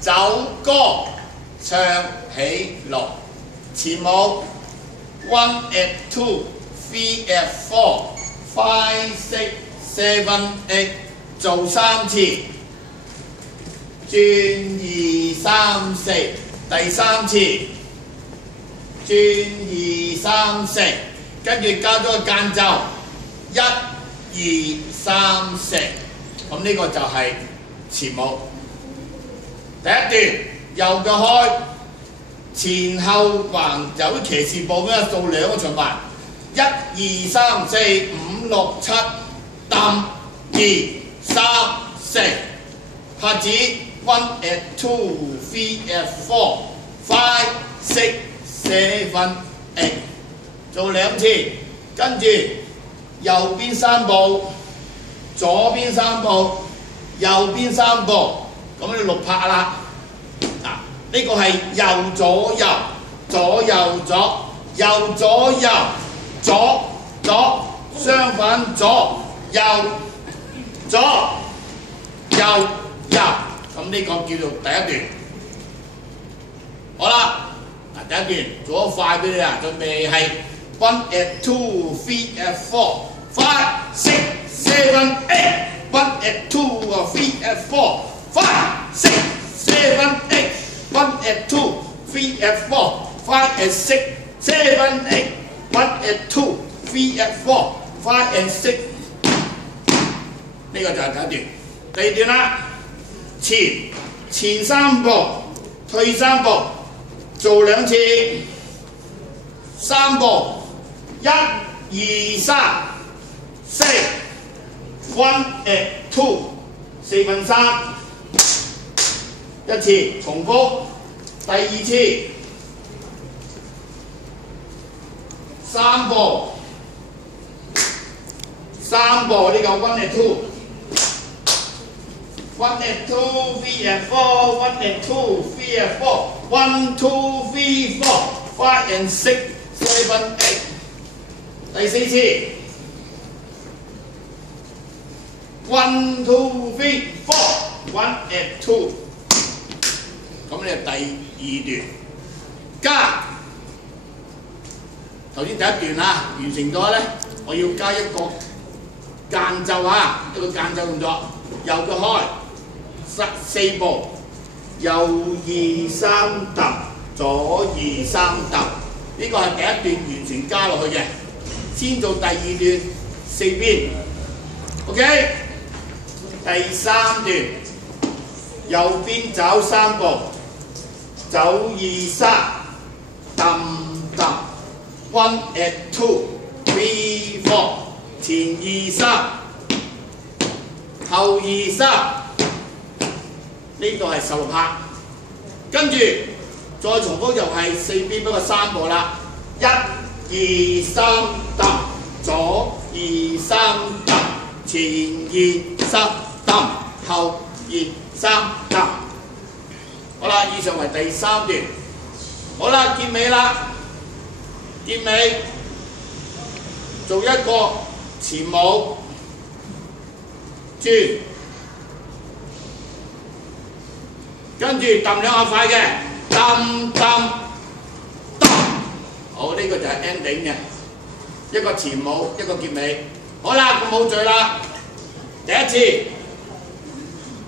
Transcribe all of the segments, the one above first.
走歌唱起落，前舞 one at two three at four five six seven eight 做3次，轉2、3、4，第3次，轉2、3、4，跟住加咗個間奏1、2、3、4，咁呢個就係前舞。第一段右腳開，前後橫走騎士步咁樣做2個循環，1、2、3、4、5、6、7，揼2、3、4，拍子 one at two three at four five six seven eight， 做2次，跟住右邊3步，左邊3步，右邊3步，咁你6拍啦。嗱，呢個係右左右，左右左，右左右，左左，相反左右左右右，咁呢個叫做第一段。好啦，嗱第一段做得快啲啊，準備係 one at two three at four five six seven eight one at two three at four five six seven eight one at two three at four five and six seven eight one at two three at four five and six， 呢個就係第一段。第二段啦，前3步，退3步，做2次，3步，1、2、3、4 one at two 3/4，一次重複。第2次3步呢個 one at two。1 at 2 3 at 4 1 at 2 3 at 4 1 2 3 4 5 and 6 7 8， 第4次 1 2 3 4 1 at 2， 咁你第2段加頭先第一段啦，完成咗咧，我要加一個間奏啊，一個間奏動作，右腳開。4步，右2、3揼，左2、3揼，呢個係第一段完全加落去嘅。先做第2段4邊 ，OK。第3段，右邊走3步，走2、3，揼揼 ，one at two three four， 前2、3，後2、3。呢度係16拍，跟住再重複又係4邊，不過3步啦。1、2、3揼，左2、3揼，前2、3揼，後2、3揼。好啦，以上為第3段。好啦，結尾啦，結尾做一個前舞轉。跟住揼2下快嘅，揼揼揼，好，呢個就係 ending 嘅，一個前舞，一個結尾。好啦，個舞序啦，第一次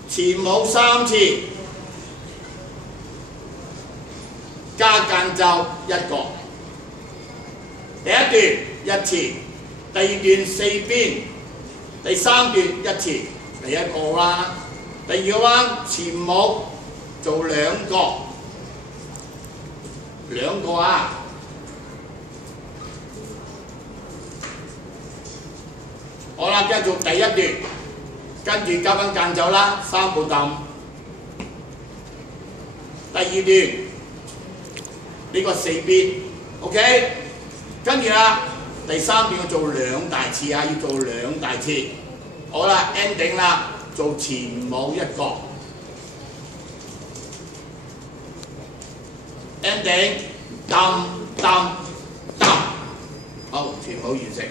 前舞3次，加間奏1個。第一段1次，第2段4邊，第3段1次，第一個啦，第2個彎前舞。做2個啊！好啦，跟住做第1段，跟住加翻間奏啦，3步揼。第2段呢個4邊 ，OK， 跟住啦，第3段要做2大次啊，要做2大次。好啦 ，ending 啦，做前舞1個。ending 揼揼揼，好，全部完成。